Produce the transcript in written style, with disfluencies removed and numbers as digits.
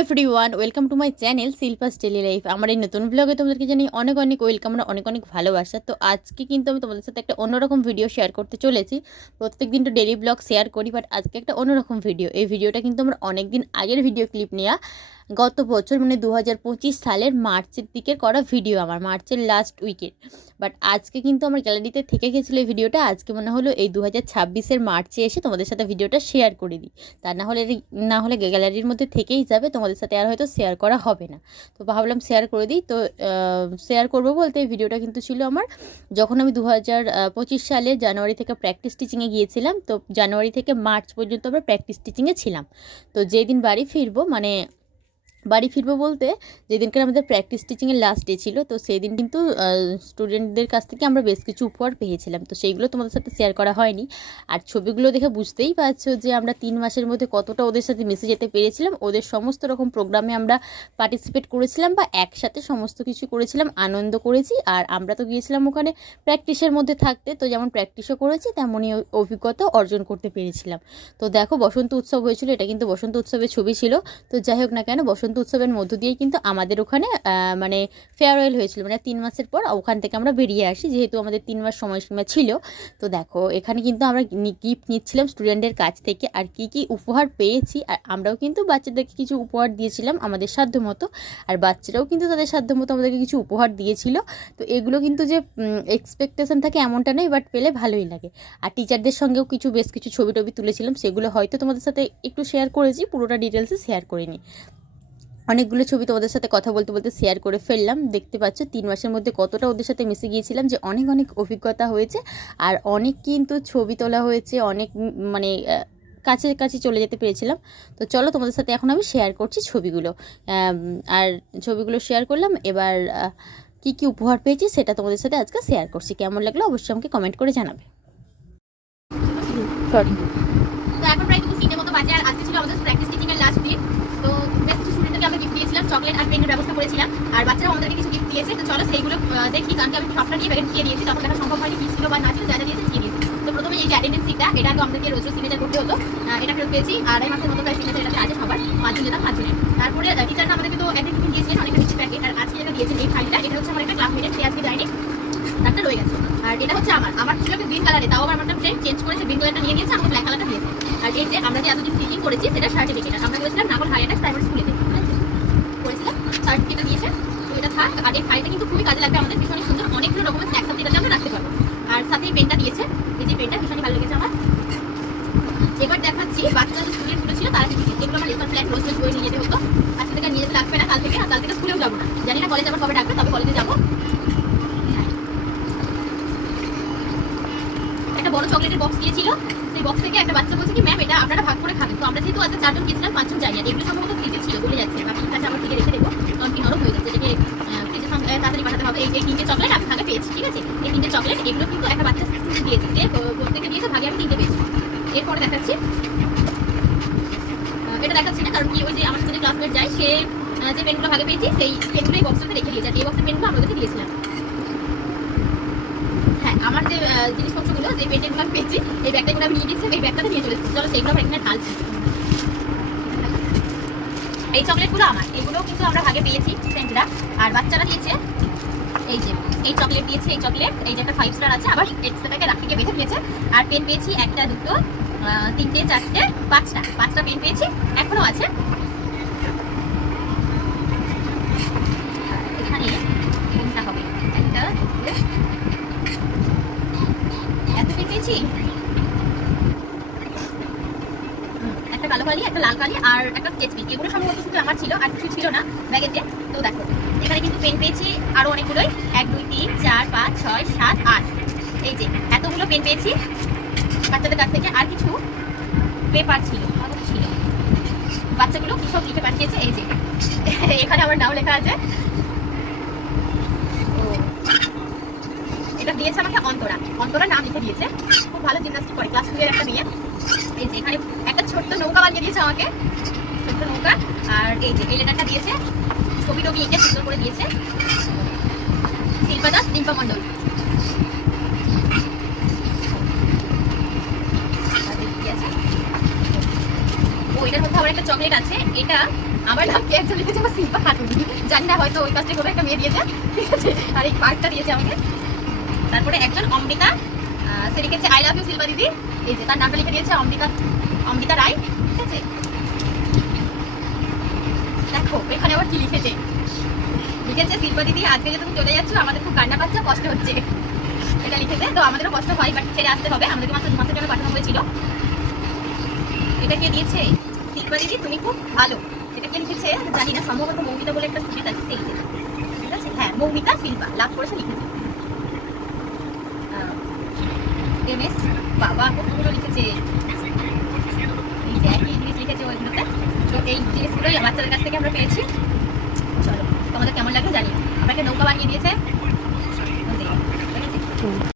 Everyone, welcome to my channel Shilpa's daily life. আমার এই নতুন ব্লগে তোমাদেরকে জানি অনেক অনেক ওয়েলকাম, অনেক অনেক ভালোবাসা। তো আজকে কিন্তু আমি তোমাদের সাথে একটা অন্যরকম ভিডিও শেয়ার করতে চলেছি। প্রত্যেক দিন তো ডেলি ব্লগ শেয়ার করি, বাট আজকে একটা অন্যরকম ভিডিও। এই ভিডিওটা কিন্তু আমার অনেক দিন আগের ভিডিও ক্লিপ নেওয়া, গত বছর মানে 2025 সালের মার্চের দিকের করা ভিডিও, আমার মার্চের লাস্ট উইকের। বাট আজকে কিন্তু আমার গ্যালারিতে থেকে গেছিলো এই ভিডিওটা। আজকে মনে হলো এই 2026-এর মার্চে এসে তোমাদের সাথে ভিডিওটা শেয়ার করে দিই। তা না হলে গ্যালারির মধ্যে থেকেই যাবে, তোমাদের সাথে আর হয়তো শেয়ার করা হবে না। তো ভাবলাম শেয়ার করে দিই। তো শেয়ার করবো বলতে এই ভিডিওটা কিন্তু ছিল আমার যখন আমি 2025 সালে জানুয়ারি থেকে প্র্যাকটিস টিচিংয়ে গিয়েছিলাম। তো জানুয়ারি থেকে মার্চ পর্যন্ত আমরা প্র্যাকটিস টিচিংয়ে ছিলাম। তো যেদিন বাড়ি ফিরবো বলতে যেদিনকে আমাদের প্র্যাকটিস টিচিংয়ের লাস্ট ডে ছিল, তো সেই দিন কিন্তু স্টুডেন্টদের কাছ থেকে আমরা বেশ কিছু উপহার পেয়েছিলাম। তো সেইগুলো তোমাদের সাথে শেয়ার করা হয়নি। আর ছবিগুলো দেখে বুঝতেই পারছো যে আমরা 3 মাসের মধ্যে কতটা ওদের সাথে মিশে যেতে পেরেছিলাম। ওদের সমস্ত রকম প্রোগ্রামে আমরা পার্টিসিপেট করেছিলাম বা একসাথে সমস্ত কিছু করেছিলাম, আনন্দ করেছি। আর আমরা তো গিয়েছিলাম ওখানে প্র্যাকটিসের মধ্যে থাকতে, তো যেমন প্র্যাকটিসও করেছি তেমনই অভিজ্ঞতা অর্জন করতে পেরেছিলাম। তো দেখো বসন্ত উৎসব হয়েছিল, এটা কিন্তু বসন্ত উৎসবের ছবি ছিল। তো যাই হোক না কেন, বসন্ত উৎসবের মধ্য দিয়েই কিন্তু আমাদের ওখানে মানে ফেয়ারওয়েল হয়েছিল, মানে 3 মাসের পর ওখান থেকে আমরা বেরিয়ে আসি, যেহেতু আমাদের 3 মাস সময়সীমা ছিল। তো দেখো এখানে কিন্তু আমরা গিফট নিচ্ছিলাম স্টুডেন্টদের কাছ থেকে, আর কি কি উপহার পেয়েছি। আর আমরাও কিন্তু বাচ্চাদেরকে কিছু উপহার দিয়েছিলাম আমাদের সাধ্য মতো, আর বাচ্চারাও কিন্তু তাদের সাধ্য মতো আমাদেরকে কিছু উপহার দিয়েছিল। তো এগুলো কিন্তু যে এক্সপেকটেশন থাকে এমনটা নেই, বাট পেলে ভালোই লাগে। আর টিচারদের সঙ্গেও বেশ কিছু ছবি টবি তুলেছিলাম, সেগুলো হয়তো তোমাদের সাথে একটু শেয়ার করেছি, পুরোটা ডিটেলসে শেয়ার করিনি। অনেকগুলো ছবি তোমাদের সাথে কথা বলতে বলতে শেয়ার করে ফেললাম। দেখতে পাচ্ছ 3 মাসের মধ্যে কতটা ওদের সাথে মিশে গিয়েছিলাম, যে অনেক অনেক অভিজ্ঞতা হয়েছে। আর অনেক কিন্তু ছবি তোলা হয়েছে, অনেক মানে কাছে চলে যেতে পেরেছিলাম। তো চলো তোমাদের সাথে এখন আমি শেয়ার করছি ছবিগুলো। আর ছবিগুলো শেয়ার করলাম, এবার কি কি উপহার পেয়েছি সেটা তোমাদের সাথে আজকে শেয়ার করছি। কেমন লাগলো অবশ্যই আমাকে কমেন্ট করে জানাবে। সরি। তো এখন প্রায় 3টে মতো বাজে, আর আজকে ছিল আমাদের প্র্যাকটিস টিচিংয়ের লাস্ট দিন। তো বেশ কিছু স্টুডেন্টকে আমরা গিফট দিয়েছিলাম, চকলেট আর পেনের ব্যবস্থা করেছিলাম। আর বাচ্চারাও আমাদেরকে কিছু গিফট দিয়েছে। তো চলো সেইগুলো দেখি, কারণ আমি সবটা নিয়ে প্যাকেট দিয়ে দিয়েছি, তখন দেখা সম্ভব হয়নি কি ছিল বা না ছিল, যা যা দিয়েছে দিয়ে দিয়েছি। তো প্রথমে এই যে অ্যাটেন্ডেন্স শিটটা, এটা আগে আমাদেরকে রোজ সিগনেচার করতে হতো, এটা ফেরত পেয়েছি। 2.5 মাসের মতো প্রায় সিগনেচার এটাতে আছে সবার, 5 জন যেতাম 5 জনের। তারপরে টিচাররা আমাদেরকে তো অ্যাটেন্ডেন্স দিয়েছিলেন অনেকটা কিছু প্যাকেট, আর আজকে যেটা দিয়েছেন এই ফাইলটা, এটা হচ্ছে আমার একটা ক্লাস মেটের, সে আজকে যায়নি, তারটা রয়ে গেছে। আর এটা হচ্ছে আমার ছিল একটা গ্রিন কালারে, তাও আমার ফ্রেন্ড চেঞ্জ করেছে, গ্রিন কালারটা নিয়ে গিয়েছে, আমাকে ব্ল্যাক কালারটা দিয়েছে। আর এই যে আমরা যে এতদিন টিচিং করেছি সেটা সার্টিফিকেট, আমরা করেছিলাম নাগর হাইয়ার প্রাইমারি স্কুলেতে করেছিলাম, সার্টিফিকেট দিয়েছে। তো এটা থাক। আর এই ফাইলটা কিন্তু খুবই কাজে লাগবে আমাদের, ভীষণই সুন্দর, অনেকগুলো ডকুমেন্টস একসাথে এটাতে আমরা রাখতে পারবো। আর সাথে এই পেনটা দিয়েছে, এই যে পেনটা ভীষণই ভালো লেগেছে আমার। এবার দেখাচ্ছি বাচ্চা যে স্টুডেন্টগুলো ছিল তারা কিন্তু এগুলো আমার লেসন প্ল্যান রোজ বই নিয়ে যেতে হতো। আজকে থেকে নিয়ে যেতে লাগবে না, কাল থেকে। আর কাল থেকে স্কুলেও যাবো না, জানি না কলেজে আবার কবে ডাকবে, তবে কলেজে যাবো। একটা বড় চকলেটের বক্স দিয়েছিল, সেই বক্স থেকে একটা বাচ্চা বলছে কি ম্যাম এটা আপনারা ভাগ করে খাবেন। তো আমরা যেহেতু আজকে 4 জন গিয়েছিলাম, 5 জন যাই, আর এগুলো সম্ভবত ফ্রিজে ছিল, বলে যাচ্ছে। বাকি কাছে আমার ফ্রিজে রেখে দেবো, কারণ কি নরম হয়ে যাচ্ছে, এটাকে ফ্রিজে তাড়াতাড়ি পাঠাতে হবে। এই 3টে চকলেট আমি ভাগে পেয়েছি, ঠিক আছে? এই 3টে চকলেট এগুলো কিন্তু একটা বাচ্চা দিয়েছে, যে প্রত্যেকে দিয়েছে, ভাগে আমি 3টে পেয়েছি। এরপরে দেখাচ্ছি, এটা দেখাচ্ছি না কারণ কি ওই যে আমার সাথে যে ক্লাসমেট যায়, সে যে পেনগুলো ভাগে পেয়েছি সেই পেনগুলো এই বক্সটাতে রেখে দিয়েছে। আর এই বক্সের পেনগুলো আমাদেরকে দিয়েছিলাম। হ্যাঁ, আমার যে জিনিসপত্রগুলো, যে পেনগুলো আমি পেয়েছি, এই ব্যাগটাগুলো আমি নিয়ে দিয়েছি, এই ব্যাগটাতে নিয়ে চলে এসেছি। চলো সেইগুলো আমরা এখানে ঢালছি। এই চকলেটগুলো আমার, এগুলোও কিন্তু আমরা ভাগে পেয়েছি ফ্রেন্ডরা। আর বাচ্চারা দিয়েছে এই যে এই চকলেট দিয়েছে, এই চকলেট, এই যে একটা 5 স্টার আছে, আবার এক্সট্রাটাকে রাখিকে বেঁধে দিয়েছে। আর পেন পেয়েছি 1টা 2টো 3টে 4টে 5টা পেন পেয়েছি, এখনো আছে। এখানে কোনটা হবে, একটা এত পেন পেয়েছি, একটা কালো কালি, একটা লাল কালি, আর একটা স্কেচ পেন। এগুলো সম্ভবত শুধু আমার ছিল, আর কিছু ছিল না ব্যাগেতে। তো দেখো এখানে কিন্তু পেন পেয়েছি আরো অনেকগুলোই, 1 2 3 4 5 6 7 8, এই যে এতগুলো পেন পেয়েছি বাচ্চাদের কাছ থেকে। আর কিছু পেপার ছিল বাচ্চাগুলো সব লিখে পাঠিয়েছে। এই যে এখানে আমার নাম লেখা আছে। এটা দিয়েছে আমাকে অন্তরা নাম লিখে দিয়েছে, খুব ভালো জিমনাস্টিক করে, ক্লাস 2 এর একটা মেয়ে। এই যে এখানে একটা ছোট্ট নৌকা বানিয়ে দিয়েছে আমাকে, ছোট্ট নৌকা। আর এই যে এই লেটারটা দিয়েছে, ছবি টবি এঁকে সুন্দর করে দিয়েছে, শিল্পা দাস, রিম্পা মণ্ডল। ও এটার মধ্যে আবার একটা চকলেট আছে, এটা আমার নাম কে একজন লিখেছে আমার শিল্পা খাতুন, জানি না হয়তো ওই কাজটা করে একটা মেয়ে দিয়েছে, ঠিক আছে। আর এই পার্কটা দিয়েছে আমাকে। তারপরে একজন অমৃতা, সে লিখেছে আই লাভ ইউ শিল্পা দিদি, এই যে তার নামটা লিখে দিয়েছে অমৃতা রায়, ঠিক আছে। দেখো এখানে আবার কি লিখেছে শিল্পা দিদি আজকে যে তুমি চলে যাচ্ছ আমাদের খুব কান্না পাচ্ছে, কষ্ট হচ্ছে, এটা লিখেছে। তো আমাদেরও কষ্ট হয়, বাট ছেড়ে আসতে হবে, আমাদেরকে মাত্র 2 মাসের জন্য পাঠানো হয়েছিল। এটা কে দিয়েছে? শিল্পা দিদি তুমি খুব ভালো, এটা কে লিখেছে জানি না, সম্ভবত মৌমিতা বলে একটা স্টুডেন্ট আছে, সেই লিখেছে, ঠিক আছে। হ্যাঁ মৌমিতা শিল্পা লাভ করেছে লিখেছে। এমএস বাবা কতগুলো লিখেছে, এই যে একই জিনিস লিখেছে ওইগুলোতে। তো এই জিনিসগুলোই বাচ্চাদের কাছ থেকে আমরা পেয়েছি। চলো তোমাদের কেমন লাগলো জানি। আমাকে নৌকা বানিয়ে দিয়েছে,